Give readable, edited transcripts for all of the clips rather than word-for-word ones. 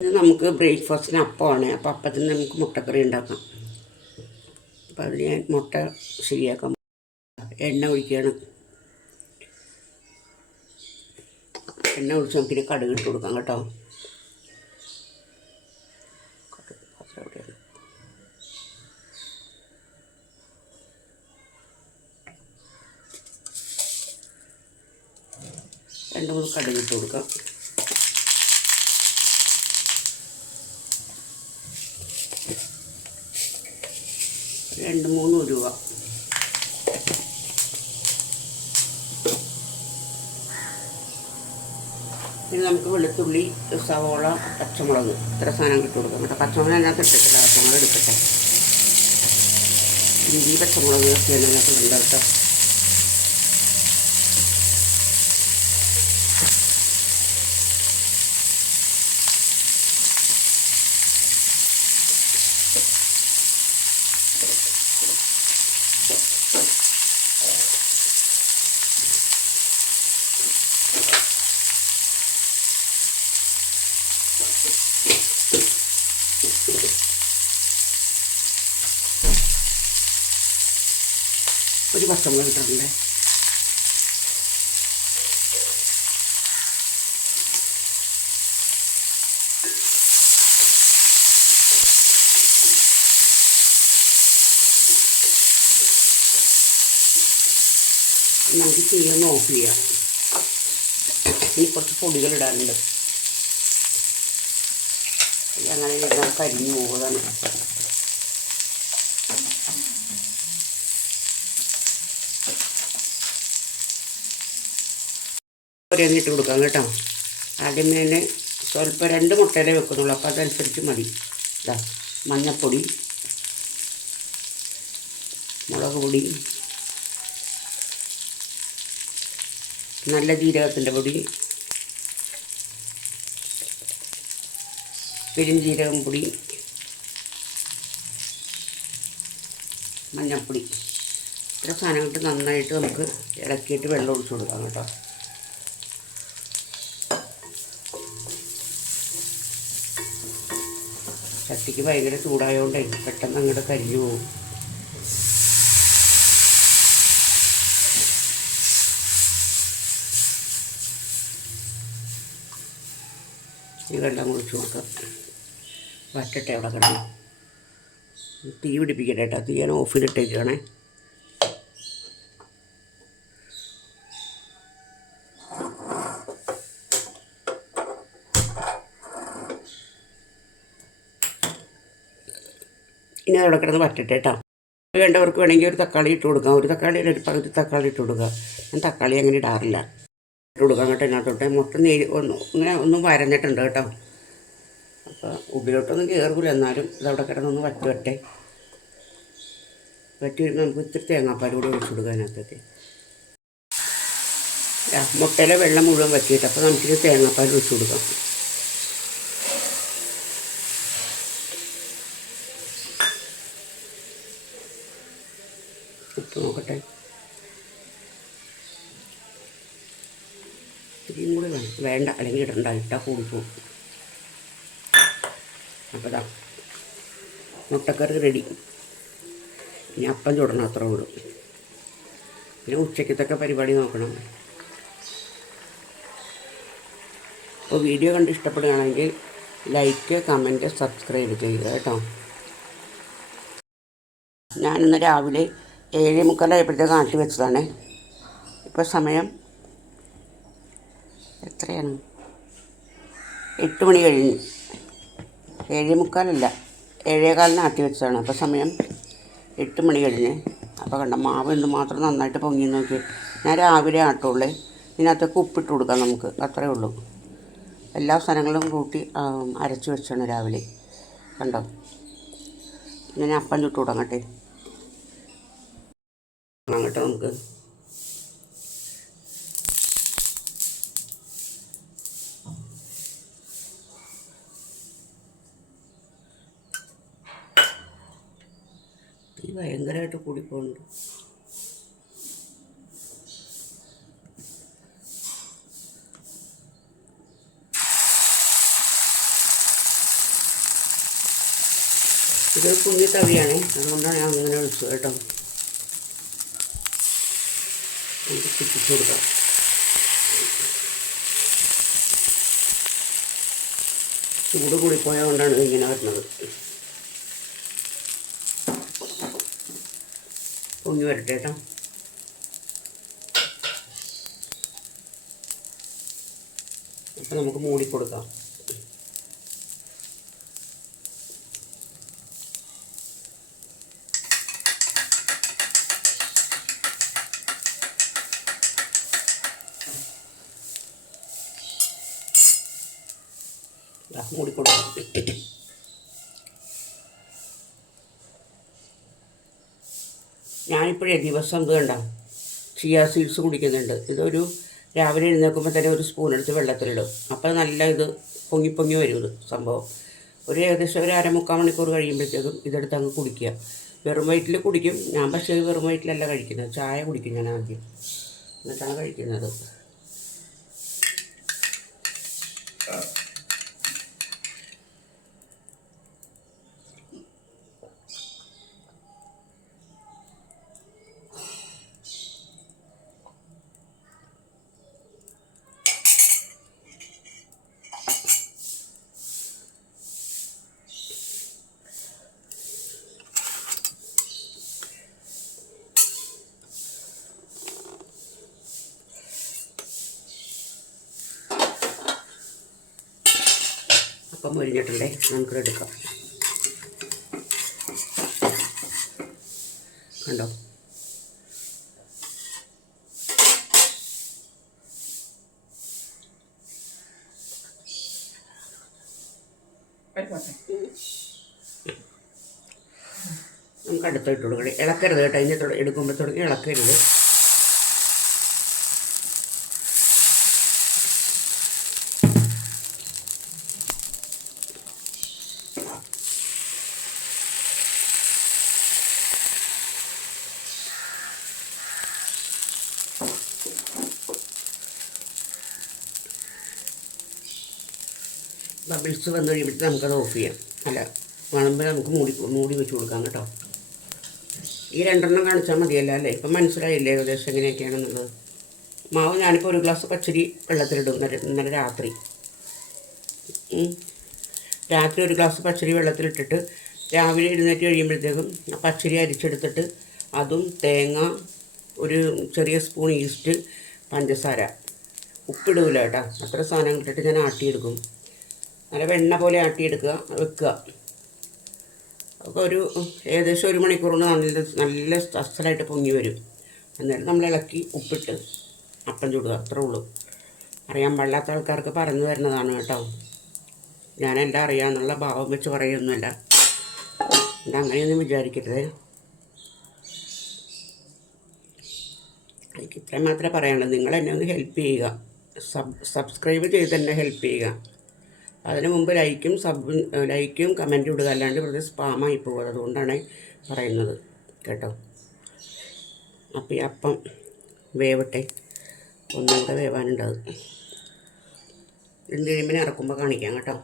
ഇത് നമുക്ക് ബ്രേക്ക്ഫാസ്റ്റിന് അപ്പമാണ്. അപ്പോൾ അപ്പത്തിന് നമുക്ക് മുട്ടക്കറി ഉണ്ടാക്കാം. അപ്പോൾ അതിന് ഞാൻ മുട്ട ശരിയാക്കാം. എണ്ണ ഒഴിക്കുകയാണ്. എണ്ണ ഒഴിച്ച് നമുക്കിനി കടുക് ഇട്ട് കൊടുക്കാം കേട്ടോ. രണ്ട് മൂന്ന് കടുക് ഇട്ട് കൊടുക്കാം. രണ്ട് മൂന്ന് ഉലുവ. ഇനി നമുക്ക് വെളുത്തുള്ളി, സവോള, പച്ചമുളക് ഇത്ര സാധനം ഇട്ട് കൊടുക്കാം കേട്ടോ. പച്ചമുളക് അതിനകത്ത് ഇട്ടിട്ടില്ല, പച്ചമുളക് എടുക്കട്ടെ. ഇഞ്ചി പച്ചമുളക് ഒക്കെ അതിനകത്ത് ഉണ്ട് കേട്ടോ. ഒരു പച്ചമുളക് ഇട്ടിട്ടുണ്ട്. നമുക്ക് തീയൊന്ന് ഓഫ് ചെയ്യാം. ഇനി കുറച്ച് പൊടികൾ ഇടാനുണ്ട്. അങ്ങനെ ഇടാൻ കരിഞ്ഞു പോകുന്നതാണ്. ഓരോന്നിട്ട് കൊടുക്കാം കേട്ടോ. ആദ്യമേ തന്നെ സ്വല്പം 2 മുട്ടയിലേ വെക്കുന്നുള്ളൂ, അപ്പോൾ അതനുസരിച്ച് മതി. ഇതാ മഞ്ഞൾപ്പൊടി, മുളക് പൊടി, നല്ല ജീരകത്തിൻ്റെ പൊടി, പെരുംജീരകം പൊടി, മഞ്ഞൾപ്പൊടി. ഇത്ര സാധനങ്ങൾക്ക് നന്നായിട്ട് നമുക്ക് ഇളക്കിയിട്ട് വെള്ളം ഒഴിച്ച് കൊടുക്കാം കേട്ടോ. ചട്ടിക്ക് ഭയങ്കര ചൂടായതുകൊണ്ടേ പെട്ടെന്ന് അങ്ങോട്ട് കരിഞ്ഞു പോകും. ഈ വെള്ളം കുടിച്ച് കൊടുക്കാം. വറ്റട്ടെ അവിടെ കിടന്നു. തീ പിടിപ്പിക്കട്ടെ കേട്ടോ. തീ ഞാൻ ഓഫ് ചെയ്തിട്ടേക്കാണേ. ഇനി അവിടെ കിടന്ന് വറ്റട്ടെ കേട്ടോ. വേണ്ടവർക്ക് വേണമെങ്കിൽ ഒരു തക്കാളി ഇട്ട് കൊടുക്കാം. ഒരു തക്കാളി ഒരു പകുതി തക്കാളി ഇട്ട് കൊടുക്കുക. ഞാൻ തക്കാളി അങ്ങനെ ഇടാറില്ല. ഇട്ട് കൊടുക്കാം കേട്ടോ. ഇതിനകത്തോട്ടെ മൊത്തം ഇങ്ങനെ ഒന്നും വരഞ്ഞിട്ടുണ്ട് കേട്ടോ. അപ്പോൾ ഉള്ളിലോട്ടൊന്നും കയറില്ല. എന്നാലും ഇതവിടെ കിടന്നൊന്ന് വറ്റട്ടെ. വറ്റി വരുമ്പോൾ നമുക്ക് ഇത്തിരി തേങ്ങാപ്പാൽ കൂടി ഒഴിച്ച് കൊടുക്കുക അതിനകത്തേക്ക്. മുട്ടയിലെ വെള്ളം മുഴുവൻ വറ്റിയിട്ട് അപ്പോൾ നമുക്കിത് തേങ്ങാപ്പാൽ ഒഴിച്ച് കൊടുക്കാം. ഉപ്പ് നോക്കട്ടെ. ഇത്തിരിയും കൂടി വേണ്ട, അല്ലെങ്കിൽ ഇടണ്ട. ഇട്ടാൽ കൂടിപ്പോവും. അപ്പോൾ ഇതാ മുട്ടക്കറി റെഡി. ഇനി അപ്പം ചുടണം, അത്ര ഉള്ളൂ. പിന്നെ ഉച്ചക്കത്തൊക്കെ പരിപാടി നോക്കണം. അപ്പോൾ വീഡിയോ കണ്ട് ഇഷ്ടപ്പെടുകയാണെങ്കിൽ ലൈക്ക്, കമൻറ്റ്, സബ്സ്ക്രൈബ് ചെയ്യുക കേട്ടോ. ഞാനിന്ന് രാവിലെ 7:45 ആട്ടി വെച്ചതാണ്. ഇപ്പോൾ സമയം എത്രയാണ്? 8 മണി കഴിഞ്ഞു. 7:45 7:15 ആട്ടി വെച്ചതാണ്. അപ്പോൾ സമയം 8 മണി കഴിഞ്ഞ്. അപ്പോൾ കണ്ട മാവ് എന്തുമാത്രം നന്നായിട്ട് പൊങ്ങി നോക്കി. ഞാൻ രാവിലെ ആട്ടുള്ളേ. ഇതിനകത്തേക്ക് ഉപ്പിട്ട് കൊടുക്കാം നമുക്ക്, അത്രയേ ഉള്ളൂ. എല്ലാ സാധനങ്ങളും കൂട്ടി അരച്ച് വെച്ചാണ് രാവിലെ. കണ്ടോ? ഞാൻ അപ്പം ചുട്ട് തുടങ്ങട്ടെ. അങ്ങോട്ട് നമുക്ക് തീ ഭയങ്കരമായിട്ട് കൂടിപ്പോകുന്നുണ്ട്. ഇത് കുഞ്ഞി തവിയാണ്, അതുകൊണ്ടാണ് ഞാൻ അങ്ങനെ ഒഴിച്ചത് കേട്ടോ. നമുക്ക് ചുറ്റിച്ച് കൊടുക്കാം. ചൂട് കൂടിപ്പോയത് കൊണ്ടാണ് ഇങ്ങനെ വരുന്നത്. പൊങ്ങി വരട്ടെ കേട്ടോ. അപ്പം നമുക്ക് മൂടി കൊടുക്കാം. മൂടി കൊടുക്കാം. ഞാനിപ്പോഴേ ദിവസം ഇത് കണ്ട ചിയ സീഡ്സ് കുടിക്കുന്നുണ്ട്. ഇതൊരു രാവിലെ എഴുന്നേൽക്കുമ്പോൾ തന്നെ ഒരു സ്പൂൺ എടുത്ത് വെള്ളത്തിലിടും. അപ്പോൾ നല്ല ഇത് പൊങ്ങി പൊങ്ങി വരും. ഇത് സംഭവം ഏകദേശം ഒരു 1/4 മണിക്കൂർ കഴിയുമ്പോഴത്തേക്കും ഇതെടുത്ത് അങ്ങ് കുടിക്കുക. വെറും വയറ്റിൽ കുടിക്കും ഞാൻ, പക്ഷേ വെറും വയറ്റിലല്ല കഴിക്കുന്നത്, ചായ കുടിക്കും ഞാൻ ആദ്യം, എന്നിട്ടാണ് കഴിക്കുന്നത്. അപ്പം മുരിഞ്ഞിട്ടുണ്ടേ, നമുക്കിതെടുക്കാം. കണ്ടോ, നമുക്ക് അടുത്തിട്ട് കൊടുക്കണം. ഇളക്കരുത് കേട്ടോ, അതിൻ്റെ എടുക്കുമ്പോൾ തുടങ്ങി ഇളക്കരുത്. ബബിൾസ് വന്നു കഴിയുമ്പോഴത്തേക്ക് നമുക്കത് ഓഫ് ചെയ്യാം. അല്ല, വേണമെങ്കിൽ നമുക്ക് മൂടി വെച്ച് കൊടുക്കാം കേട്ടോ. ഈ 2 കാണിച്ചാൽ മതിയല്ലോ അല്ലേ? ഇപ്പം മനസ്സിലായില്ലേ ഏകദേശം എങ്ങനെയൊക്കെയാണെന്നുള്ളത്. മാവ് ഞാനിപ്പോൾ 1 ഗ്ലാസ് പച്ചരി വെള്ളത്തിലിടും. ഇന്നലെ രാത്രി 1 ഗ്ലാസ് പച്ചരി വെള്ളത്തിലിട്ടിട്ട് രാവിലെ എഴുന്നേറ്റ് കഴിയുമ്പോഴത്തേക്കും പച്ചരി അരിച്ചെടുത്തിട്ട് അതും തേങ്ങ, ഒരു ചെറിയ സ്പൂൺ ഈസ്റ്റ്, പഞ്ചസാര, ഉപ്പിടൂല കേട്ടോ, അത്ര സാധനങ്ങൾ ഇട്ടിട്ട് ഞാൻ ആട്ടിയെടുക്കും. നല്ല വെണ്ണ പോലെ ആട്ടിയെടുക്കുക, വെക്കുക. അപ്പോൾ ഏകദേശം 1 മണിക്കൂർ കൊണ്ട് നല്ല അസലായിട്ട് പൊങ്ങി വരും. എന്നിട്ട് നമ്മൾ ഇളക്കി ഉപ്പിട്ട് അപ്പം ചുടുക, അത്രേ ഉള്ളൂ. അറിയാൻ പാടില്ലാത്ത ആൾക്കാർക്ക് പറഞ്ഞു തരുന്നതാണ് കേട്ടോ. ഞാനെല്ലാം അറിയാമെന്നുള്ള ഭാവം വെച്ച് പറയുകയൊന്നുമല്ല, അങ്ങനെയൊന്നും വിചാരിക്കരുത്. എനിക്ക് ഇത്രയും മാത്രമേ പറയാനുള്ളൂ. നിങ്ങൾ എന്നെ ഒന്ന് ഹെൽപ്പ് ചെയ്യുക, സബ്സ്ക്രൈബ് ചെയ്ത് തന്നെ ഹെൽപ്പ് ചെയ്യുക. അതിന് മുമ്പ് ലൈക്കും കമൻറ്റും ഇടുക, അല്ലാണ്ട് വെറുതെ സ്പാമായി പോകുക. അതുകൊണ്ടാണ് പറയുന്നത് കേട്ടോ. അപ്പം ഈ അപ്പം വേവട്ടെ, ഒന്നുകൂടെ വേവാനുണ്ടാകും. എന്ത് കഴിയുമ്പോൾ ഇറക്കുമ്പോൾ കാണിക്കാം കേട്ടോ.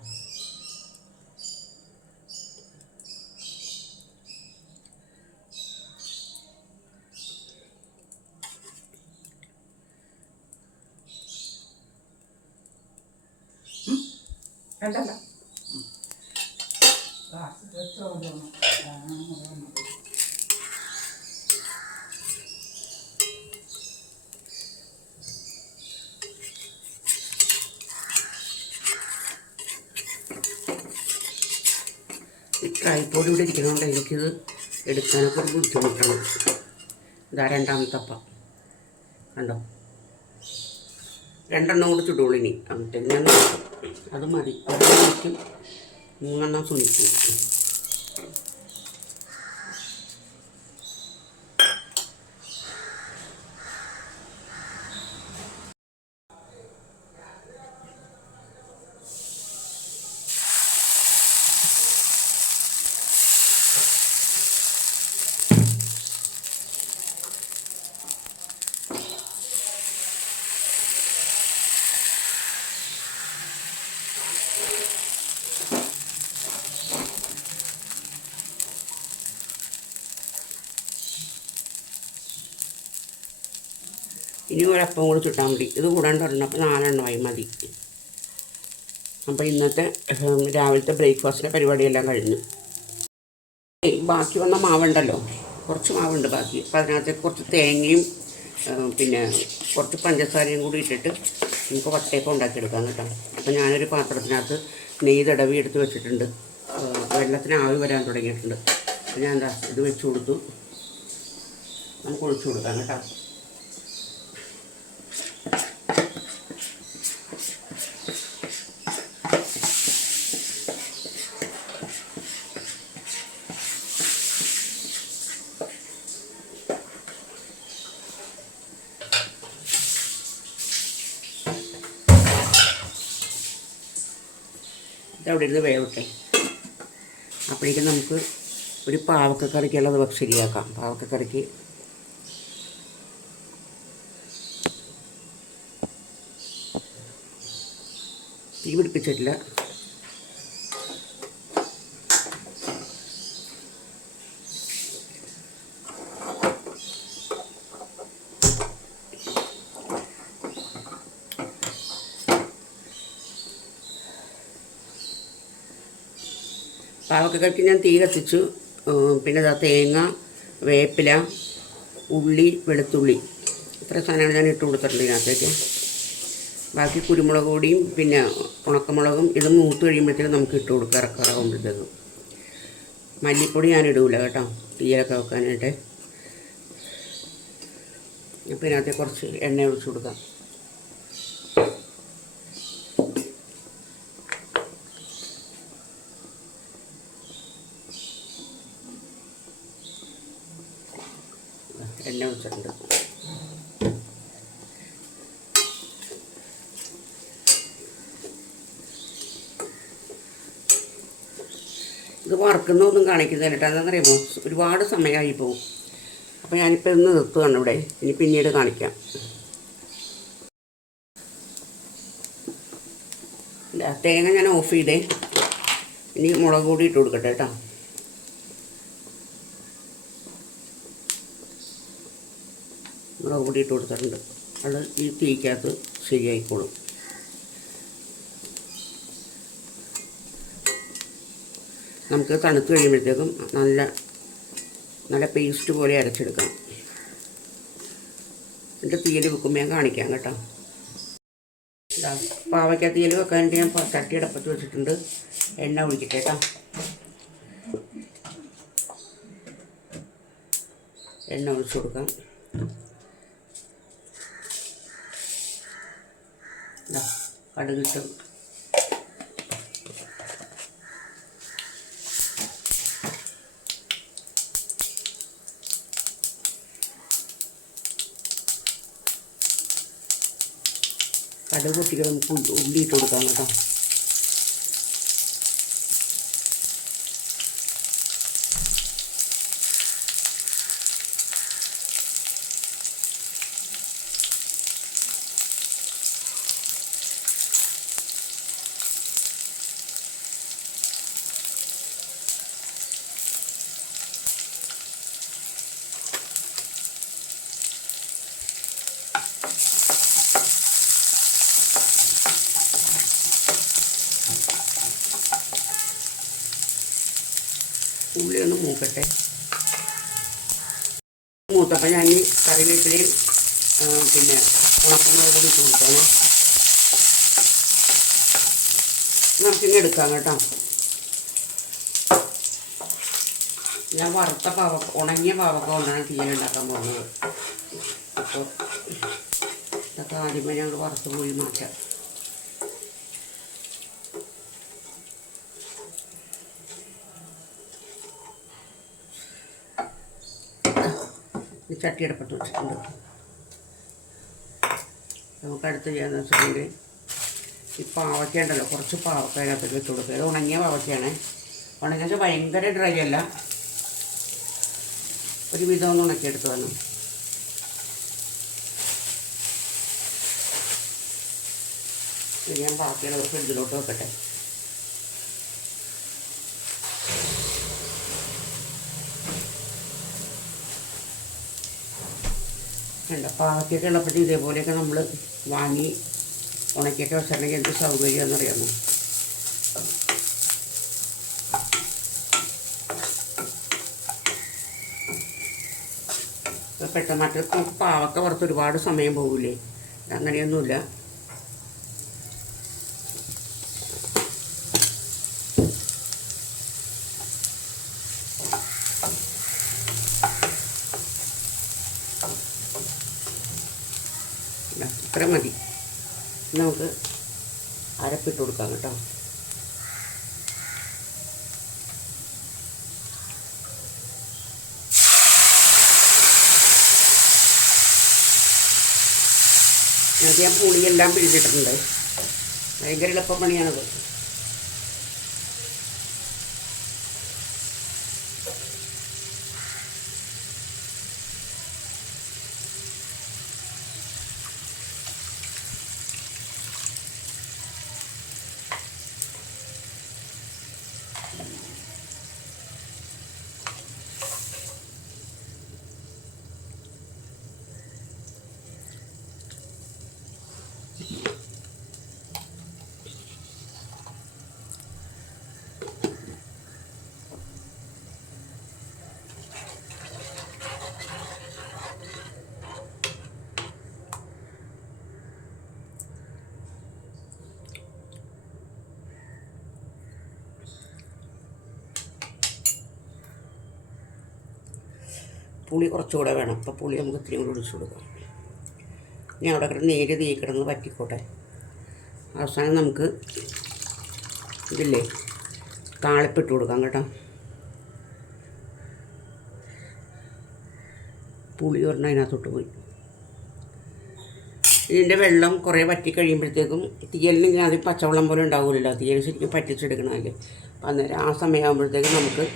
കണ്ടല്ല ഈ ട്രൈപ്പോഡ് ഇവിടെ ഇരിക്കുന്നതുകൊണ്ട് എനിക്കിത് എടുക്കാനൊക്കെ ഒരു ബുദ്ധിമുട്ടാണ്. ഇതാ 2ാമത്തെ അപ്പം കണ്ടോ. 2 കൂടി ചുടുള്ളൂ. ഇനി എന്നിട്ട് ഞാൻ അത് മതി. 3 സുനിക്കും. ഇനി ഒരപ്പം കൂടി ചുട്ടാൽ മതി. ഇത് കൂടാണ്ട് ഒരെണ്ണം, അപ്പോൾ 4 എണ്ണമായി മതി. അപ്പോൾ ഇന്നത്തെ രാവിലത്തെ ബ്രേക്ക്ഫാസ്റ്റിൻ്റെ പരിപാടിയെല്ലാം കഴിഞ്ഞു. ബാക്കി വന്ന മാവുണ്ടല്ലോ, കുറച്ച് മാവുണ്ട് ബാക്കി. അപ്പോൾ അതിനകത്തേക്ക് കുറച്ച് തേങ്ങയും പിന്നെ കുറച്ച് പഞ്ചസാരയും കൂടി ഇട്ടിട്ട് നമുക്ക് വട്ടയപ്പം ഉണ്ടാക്കിയെടുക്കാം കേട്ടോ. അപ്പോൾ ഞാനൊരു പാത്രത്തിനകത്ത് നെയ്യ് തടവി എടുത്ത് വെച്ചിട്ടുണ്ട്. വെള്ളത്തിന് ആവി വരാൻ തുടങ്ങിയിട്ടുണ്ട്. അപ്പോൾ ഞാൻ എന്താ ഇത് വെച്ച് കൊടുത്തു. നമുക്ക് ഒഴിച്ചു കൊടുക്കാം കേട്ടോ. അവിടെ ഇരുന്ന് വേവട്ടെ. അപ്പോഴേക്കും നമുക്ക് ഒരു പാവക്കക്കറിക്കുള്ളത് ശരിയാക്കാം. പാവക്കക്കറിക്ക് തീ പിടിപ്പിച്ചിട്ടില്ല. പാവക്കക്കറിക്ക് ഞാൻ തീ കത്തിച്ചു. പിന്നെ തേങ്ങ, വേപ്പില, ഉള്ളി, വെളുത്തുള്ളി, ഇത്ര സാധനങ്ങൾ ഞാൻ ഇട്ട് കൊടുത്തിട്ടുണ്ട് ഇതിനകത്തേക്ക്. ബാക്കി കുരുമുളക് പൊടിയും പിന്നെ ഉണക്കമുളകും ഇത് മൂത്ത് കഴിയുമ്പോഴത്തേക്കും നമുക്ക് ഇട്ട് കൊടുക്കാം ഇറക്കാറാകുമ്പോഴത്തേക്കും. മല്ലിപ്പൊടി ഞാൻ ഇടൂല കേട്ടോ തീയിലൊക്കെ വെക്കാനായിട്ട്. അപ്പോൾ ഇതിനകത്ത് കുറച്ച് എണ്ണ ഒഴിച്ച് കൊടുക്കാം. എണ്ണ ഒഴിച്ചിട്ടുണ്ട്. ഇത് വറുക്കുന്നൊന്നും കാണിക്കുന്നില്ല കേട്ടോ. അതെന്നറിയുമ്പോൾ ഒരുപാട് സമയമായി പോകും. അപ്പോൾ ഞാനിപ്പോൾ ഇന്ന് നിർത്തുകയാണ് ഇവിടെ. ഇനി പിന്നീട് കാണിക്കാം. തേങ്ങ ഞാൻ ഓഫ് ചെയ്തേ. ഇനി മുളക് പൊടി ഇട്ട് കൊടുക്കട്ടെ കേട്ടോ. മുളക് പൊടി ഇട്ട് കൊടുത്തിട്ടുണ്ട്. അത് ഈ തീക്കകത്ത് ശരിയായിക്കോളും. നമുക്ക് തണുത്ത് കഴിയുമ്പോഴത്തേക്കും നല്ല പേസ്റ്റ് പോലെ അരച്ചെടുക്കാം. എന്നിട്ട് തീയിൽ വെക്കുമ്പോൾ ഞാൻ കാണിക്കാം കേട്ടോ. പാവയ്ക്ക തീയിൽ വെക്കാനായിട്ട് ഞാൻ ചട്ടി അടപ്പത്ത് വെച്ചിട്ടുണ്ട്. എണ്ണ ഒഴിക്കട്ടെ കേട്ടോ. എണ്ണ ഒഴിച്ച് കൊടുക്കാം. കടുകിട്ട് കടുക് പൊട്ടിക്ക് നമുക്ക് ഉള്ളി ഇട്ട് കൊടുക്കാം കേട്ടോ. ഉള്ളി ഒന്ന് മൂക്കട്ടെ. മൂത്തപ്പോൾ ഞാൻ ഈ കറിവേപ്പിലയും പിന്നെ ഉണക്കമുളക് കൂടി ഇട്ട് കൊടുക്കാണ്. നമുക്കിങ്ങനെ എടുക്കാം കേട്ടോ. ഞാൻ വറുത്ത ഉണങ്ങിയ പാവക്ക കൊണ്ടാണ് തീയലുണ്ടാക്കാൻ പോകുന്നത്. അപ്പോൾ ഇതൊക്കെ ആദ്യമേ ഞങ്ങൾ വറുത്ത് പോയി മാറ്റാം. ചട്ടി അടപ്പത്ത് വെച്ചിട്ടുണ്ട്. നമുക്ക് അടുത്ത് ചെയ്യാന്ന് വെച്ചിട്ടുണ്ടെങ്കിൽ ഈ പാവയ്ക്ക ഉണ്ടല്ലോ, കുറച്ച് പാവയ്ക്ക അതിനകത്ത് വെച്ച് കൊടുക്കുക. ഇത് ഉണങ്ങിയ പാവയ്ക്കയാണ്. ഉണങ്ങിയ ഭയങ്കര ഡ്രൈ അല്ല, ഒരു വിധം ഒന്ന് ഉണക്കിയെടുത്ത് വേണം. ഞാൻ ബാക്കിയുള്ള ഫ്രിഡ്ജിലോട്ട് വെക്കട്ടെ. ഉണ്ട്. പാവയ്ക്കൊക്കെ ഉള്ളപ്പോഴത്തേക്ക് ഇതേപോലെയൊക്കെ നമ്മൾ വാങ്ങി ഉണക്കിയൊക്കെ വെച്ചിട്ടുണ്ടെങ്കിൽ എന്ത് സൗകര്യമെന്നറിയാമോ. പെട്ടെന്ന് മറ്റേ പാവക്ക വറുത്ത് ഒരുപാട് സമയം പോകില്ലേ, അങ്ങനെയൊന്നുമില്ല. ഇത്ര മതി. നമുക്ക് അരപ്പിട്ട് കൊടുക്കാം കേട്ടോ. അത് ഞാൻ പുളിയെല്ലാം പിഴിഞ്ഞിട്ടുണ്ട്. ഭയങ്കര എളുപ്പപ്പണിയാണത്. പുളി കുറച്ചുകൂടെ വേണം. അപ്പോൾ പുളി നമുക്ക് ഇത്തിരി കൂടി ഒഴിച്ചു കൊടുക്കാം. ഇനി അവിടെ കിടന്ന് നേര് തീ കിടന്ന് പറ്റിക്കോട്ടെ. അവസാനം നമുക്ക് ഇതില്ലേ താളിപ്പിട്ട് കൊടുക്കാം കേട്ടോ. പുളി പറഞ്ഞാൽ അതിനകത്തോട്ട് പോയി. ഇതിൻ്റെ വെള്ളം കുറേ വറ്റി കഴിയുമ്പോഴത്തേക്കും തീയലിന് ആദ്യം പച്ചവെള്ളം പോലെ ഉണ്ടാവില്ലല്ലോ, തീയൽ ശരിക്കും പറ്റിച്ചെടുക്കണമല്ലേ. അപ്പം അന്നേരം ആ സമയമാകുമ്പോഴത്തേക്കും നമുക്ക്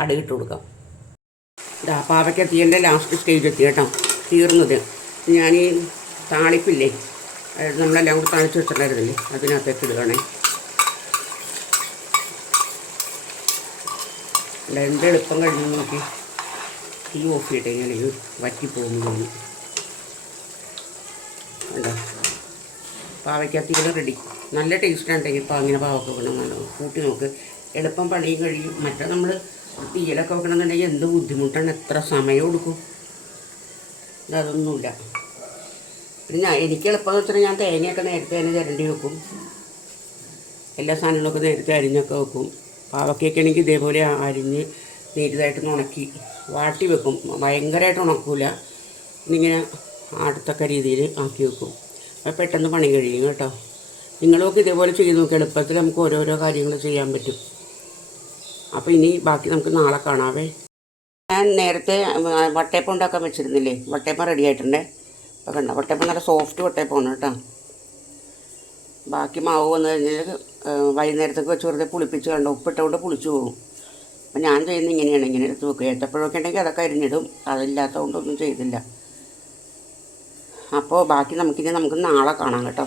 കടുകിട്ട് കൊടുക്കാം. പാവയ്ക്ക തീയലിൻ്റെ ലാസ്റ്റ് സ്റ്റേജ് എത്തി കേട്ടോ, തീർന്നത്. ഞാൻ ഈ താളിപ്പില്ലേ, നമ്മളെല്ലാം കൂടി താളിച്ച് വെച്ചിട്ടുണ്ടായിരുന്നില്ലേ, അതിനകത്തേക്ക് ഇടുകയാണേ. അല്ല എന്ത് എളുപ്പം കഴിഞ്ഞു നോക്കി. തീ ഓഫ് ചെയ്തിട്ട് ഞാൻ ഇത് വറ്റിപ്പോകുന്നു തോന്നി. ഉണ്ടോ, പാവയ്ക്ക തീയൽ റെഡി. നല്ല ടേസ്റ്റ് ഉണ്ടെങ്കിൽ ഇപ്പോൾ അങ്ങനെ പാവയ്ക്ക വേണം, നല്ല കൂട്ടി നോക്ക്. എളുപ്പം പണിയും കഴിയും. മറ്റേ നമ്മൾ തീയലൊക്കെ വെക്കണമെന്നുണ്ടെങ്കിൽ എന്ത് ബുദ്ധിമുട്ടാണ്, എത്ര സമയം എടുക്കും. അതൊന്നുമില്ല. പിന്നെ എനിക്ക് എളുപ്പമെന്ന് വെച്ചാൽ ഞാൻ തേങ്ങയൊക്കെ നേരത്തെ തന്നെ ചിരണ്ടി വെക്കും. എല്ലാ സാധനങ്ങളൊക്കെ നേരത്തെ അരിഞ്ഞൊക്കെ വെക്കും. പാവയ്ക്കൊക്കെ ആണെങ്കിൽ ഇതേപോലെ അരിഞ്ഞ് നേരിതായിട്ട് ഉണക്കി വാട്ടി വെക്കും. ഭയങ്കരമായിട്ട് ഉണക്കൂല, ഇന്നിങ്ങനെ അടുത്തൊക്കെ രീതിയിൽ ആക്കി വെക്കും. അപ്പോൾ പെട്ടെന്ന് പണി കഴിയും കേട്ടോ. നിങ്ങളൊക്കെ ഇതേപോലെ ചെയ്ത് നോക്കി. എളുപ്പത്തിൽ നമുക്ക് ഓരോരോ കാര്യങ്ങൾ ചെയ്യാൻ പറ്റും. അപ്പോൾ ഇനി ബാക്കി നമുക്ക് നാളെ കാണാവേ. ഞാൻ നേരത്തെ വട്ടയപ്പം ഉണ്ടാക്കാൻ വെച്ചിരുന്നില്ലേ, വട്ടയപ്പം റെഡി ആയിട്ടുണ്ടേ. അപ്പോൾ കണ്ടോ, വട്ടയപ്പം നല്ല സോഫ്റ്റ് വട്ടയപ്പമാണ് കേട്ടോ. ബാക്കി മാവ് വന്നു കഴിഞ്ഞാൽ വൈകുന്നേരത്തേക്ക് വെച്ച് വെറുതെ പുളിപ്പിച്ച് കണ്ടോ, ഉപ്പിട്ടുകൊണ്ട് പുളിച്ചു പോകും. അപ്പം ഞാൻ ചെയ്യുന്നത് ഇങ്ങനെയാണ്, ഇങ്ങനെ എടുത്ത് വെക്കുക. ഏത്തപ്പഴമൊക്കെ ഉണ്ടെങ്കിൽ അതൊക്കെ അരിഞ്ഞിടും, അതില്ലാത്തതുകൊണ്ടൊന്നും ചെയ്തില്ല. അപ്പോൾ ബാക്കി നമുക്ക് നാളെ കാണാം കേട്ടോ.